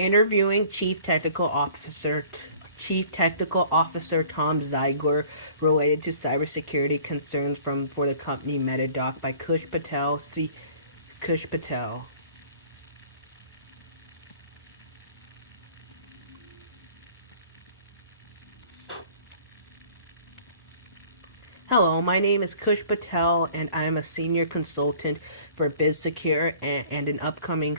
interviewing Chief Technical Officer Tom Ziegler related to cybersecurity concerns for the company Metadoc by Kush Patel. Kush Patel. Hello, my name is Kush Patel, and I am a senior consultant for BizSecure and an upcoming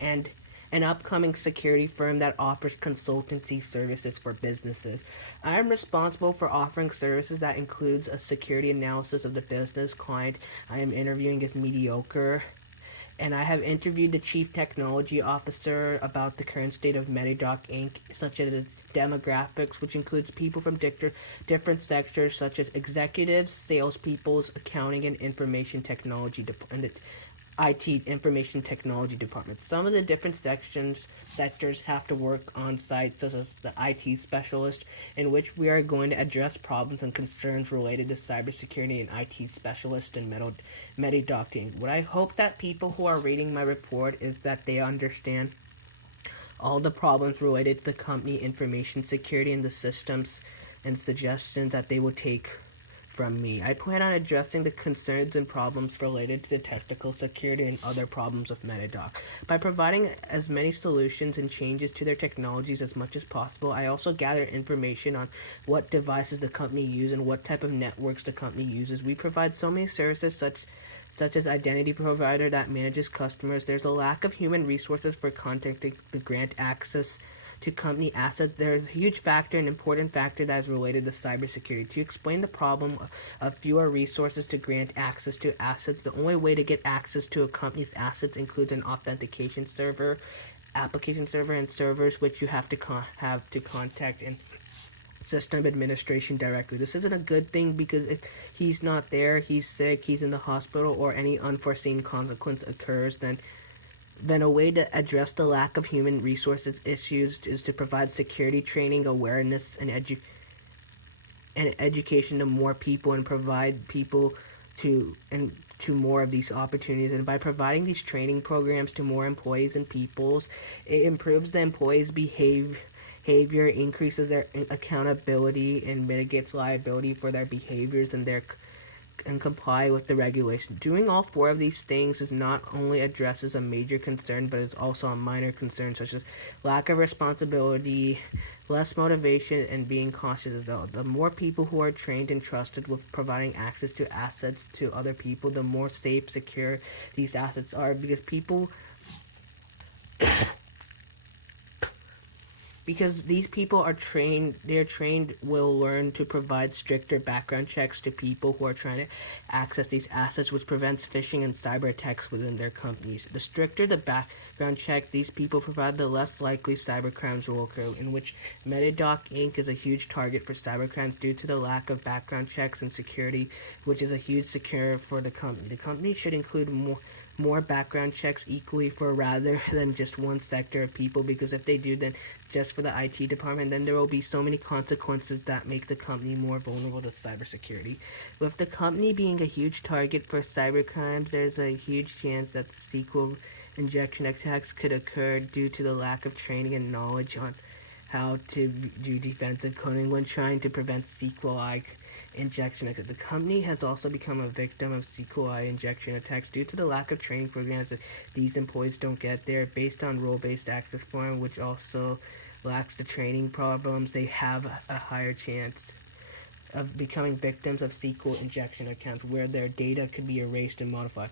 and an upcoming security firm that offers consultancy services for businesses. I am responsible for offering services that includes a security analysis of the business client I am interviewing is mediocre, and I have interviewed the Chief Technology Officer about the current state of Metadoc Inc., such as its demographics, which includes people from different sectors such as executives, salespeople, accounting, and information technology, and the IT information technology department. Some of the different sectors have to work on site, such as the IT specialist, in which we are going to address problems and concerns related to cybersecurity and IT specialist and Metadoc. What I hope that people who are reading my report is that they understand all the problems related to the company information security and the systems and suggestions that they will take from me. I plan on addressing the concerns and problems related to the technical security and other problems of Metadoc. By providing as many solutions and changes to their technologies as much as possible, I also gather information on what devices the company uses and what type of networks the company uses. We provide so many services such as identity provider that manages customers. There's a lack of human resources for contacting the grant access to company assets. There's a huge factor, an important factor that is related to cybersecurity. To explain the problem of fewer resources to grant access to assets, the only way to get access to a company's assets includes an authentication server, application server, and servers which you have to contact and system administration directly. This isn't a good thing because if he's not there, he's sick, he's in the hospital, or any unforeseen consequence occurs, then a way to address the lack of human resources issues is to provide security training, awareness, and education to more people and provide people to more of these opportunities. And by providing these training programs to more employees and peoples, it improves the employees' behavior, increases their accountability, and mitigates liability for their behaviors and comply with the regulation. Doing all four of these things is not only addresses a major concern, but is also a minor concern, such as lack of responsibility, less motivation, and being cautious as well. The more people who are trained and trusted with providing access to assets to other people, the more safe, secure these assets are, because these people are trained, will learn to provide stricter background checks to people who are trying to access these assets, which prevents phishing and cyber attacks within their companies. The stricter the background check these people provide, the less likely cyber crimes will occur, in which Metadoc Inc. is a huge target for cyber crimes due to the lack of background checks and security, which is a huge secure for the company. The company should include more background checks equally for rather than just one sector of people, because if they do, then just for the IT department, then there will be so many consequences that make the company more vulnerable to cybersecurity. With the company being a huge target for cyber crimes, there's a huge chance that SQL injection attacks could occur due to the lack of training and knowledge on how to do defensive coding when trying to prevent SQLI injection attacks. The company has also become a victim of SQLI injection attacks due to the lack of training programs that these employees don't get. They're based on role-based access form, which also lacks the training problems. They have a higher chance of becoming victims of SQL injection accounts where their data could be erased and modified,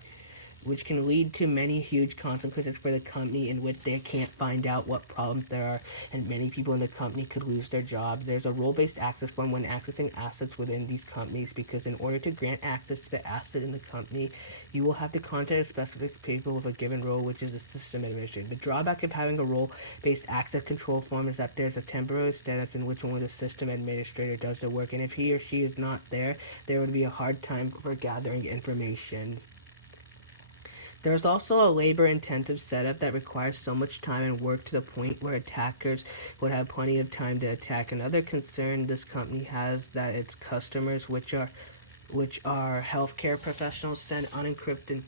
which can lead to many huge consequences for the company, in which they can't find out what problems there are, and many people in the company could lose their jobs. There's a role-based access form when accessing assets within these companies, because in order to grant access to the asset in the company, you will have to contact a specific people with a given role, which is the system administrator. The drawback of having a role-based access control form is that there's a temporary status in which only the system administrator does the work, and if he or she is not there, there would be a hard time for gathering information. There is also a labor-intensive setup that requires so much time and work to the point where attackers would have plenty of time to attack. Another concern this company has that its customers, which are healthcare professionals, send unencrypted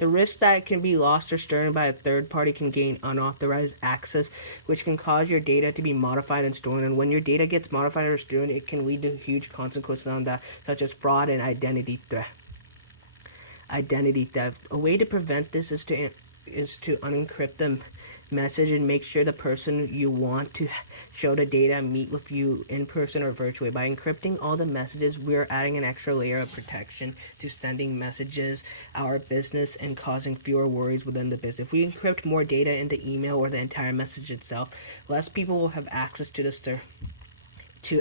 The risk that it can be lost or stolen by a third party can gain unauthorized access, which can cause your data to be modified and stolen. And when your data gets modified or stolen, it can lead to huge consequences on that, such as fraud and identity theft. A way to prevent this is to unencrypt the message and make sure the person you want to show the data meet with you in person or virtually. By encrypting all the messages, we're adding an extra layer of protection to sending messages, our business, and causing fewer worries within the business. If we encrypt more data in the email or the entire message itself, less people will have access to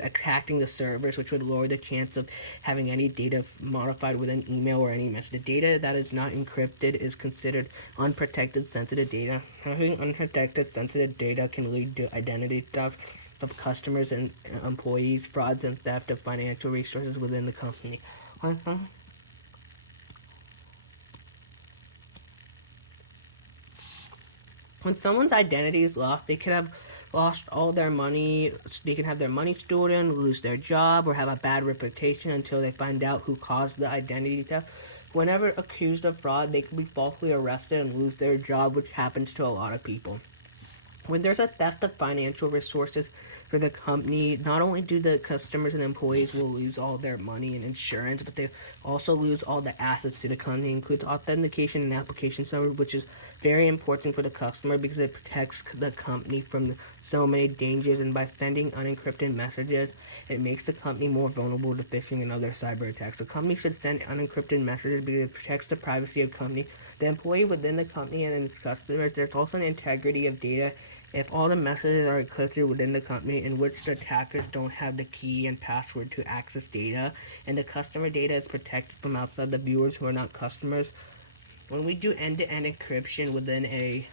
attacking the servers, which would lower the chance of having any data modified with an email or any message. The data that is not encrypted is considered unprotected sensitive data. Having unprotected sensitive data can lead to identity theft of customers and employees, frauds, and theft of financial resources within the company. When someone's identity is lost, they could have lost all their money. They can have their money stolen, lose their job, or have a bad reputation until they find out who caused the identity theft. Whenever accused of fraud, they can be falsely arrested and lose their job, which happens to a lot of people. When there's a theft of financial resources for the company, not only do the customers and employees will lose all their money and insurance, but they also lose all the assets to the company. It includes authentication and application server, which is very important for the customer because it protects the company from so many dangers, and by sending unencrypted messages, it makes the company more vulnerable to phishing and other cyber attacks. The company should send unencrypted messages because it protects the privacy of the company, the employee within the company, and its customers. There's also an integrity of data. If all the messages are encrypted within the company in which the attackers don't have the key and password to access data, and the customer data is protected from outside the viewers who are not customers. When we do end-to-end encryption within a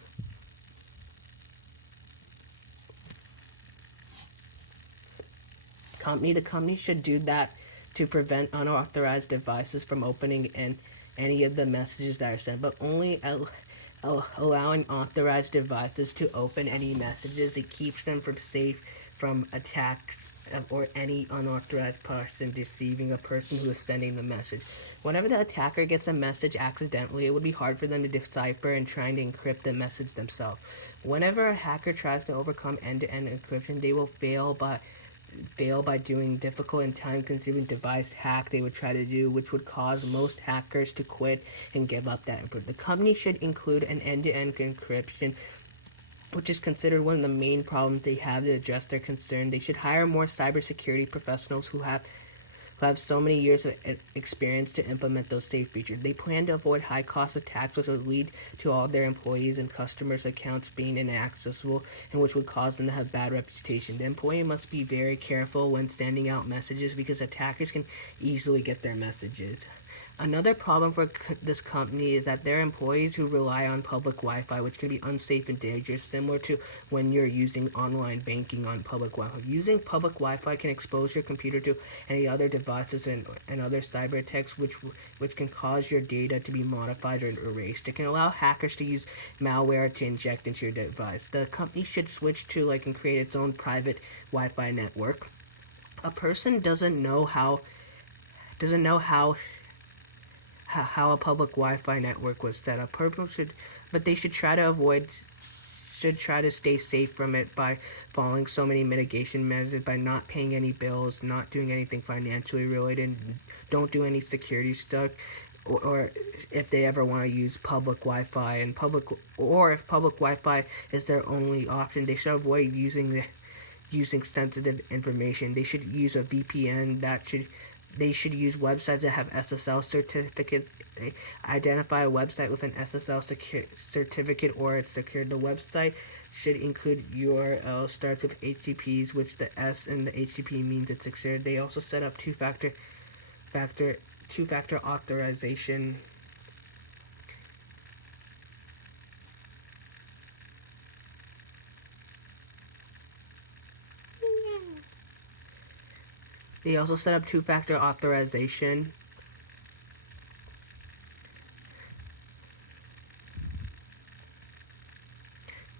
company, the company should do that to prevent unauthorized devices from opening in any of the messages that are sent, but only allowing authorized devices to open any messages. It keeps them safe from attacks or any unauthorized person deceiving a person who is sending the message. Whenever the attacker gets a message accidentally, it would be hard for them to decipher and trying to encrypt the message themselves. Whenever a hacker tries to overcome end-to-end encryption, they will fail by doing difficult and time-consuming device hack they would try to do, which would cause most hackers to quit and give up that effort. The company should include an end-to-end encryption, which is considered one of the main problems they have to address their concern. They should hire more cybersecurity professionals who have so many years of experience to implement those safe features. They plan to avoid high-cost attacks, which would lead to all their employees' and customers' accounts being inaccessible, and which would cause them to have bad reputation. The employee must be very careful when sending out messages because attackers can easily get their messages. Another problem for this company is that there are employees who rely on public Wi-Fi, which can be unsafe and dangerous, similar to when you're using online banking on public Wi-Fi. Using public Wi-Fi can expose your computer to any other devices and other cyber attacks, which can cause your data to be modified or erased. It can allow hackers to use malware to inject into your device. The company should switch to and create its own private Wi-Fi network. A person doesn't know how a public Wi-Fi network was set up. But they should try to stay safe from it by following so many mitigation measures, by not paying any bills, not doing anything financially related, don't do any security stuff, or if they ever want to use public Wi-Fi if public Wi-Fi is their only option, they should avoid using sensitive information. They should use a VPN. They should use websites that have SSL certificates. Identify a website with an SSL certificate or it's secured. The website should include URL starts with HTTPs, which the S in the HTTP means it's secured. They also set up two-factor authorization. They also set up two-factor authorization.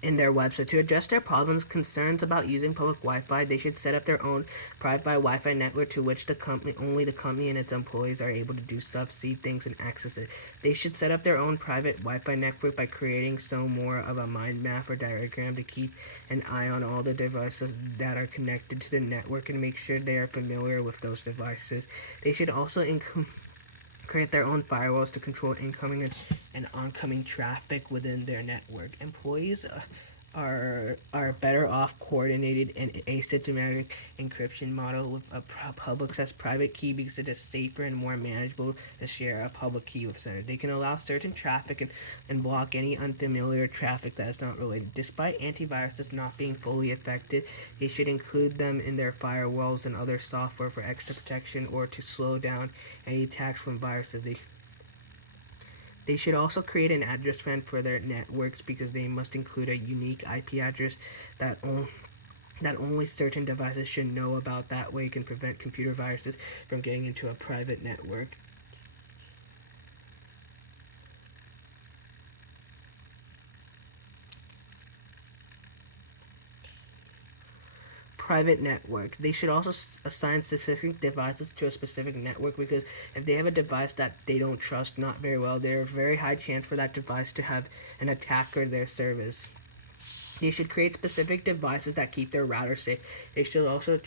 in their website. To address their problems, concerns about using public Wi-Fi, they should set up their own private Wi-Fi network to which only the company and its employees are able to do stuff, see things, and access it. They should set up their own private Wi-Fi network by creating some more of a mind map or diagram to keep an eye on all the devices that are connected to the network and make sure they are familiar with those devices. They should also create their own firewalls to control incoming and oncoming traffic within their network. Employees are better off coordinated an asymptomatic encryption model with a public slash private key because it is safer and more manageable to share a public key with others. They can allow certain traffic and block any unfamiliar traffic that is not related. Despite antiviruses not being fully effective, they should include them in their firewalls and other software for extra protection or to slow down any attacks from viruses. They should also create an address band for their networks because they must include a unique IP address that only certain devices should know about. That way it can prevent computer viruses from getting into a private network. Private network. They should also assign specific devices to a specific network because if they have a device that they don't trust not very well, there's a very high chance for that device to have an attacker their service. They should create specific devices that keep their router safe. They should also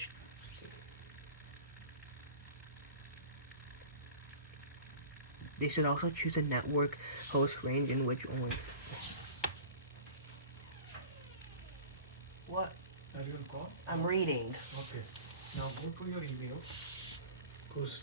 choose a network host range in which only. What? Are you on call? I'm reading. Okay. Now go to your email. Goes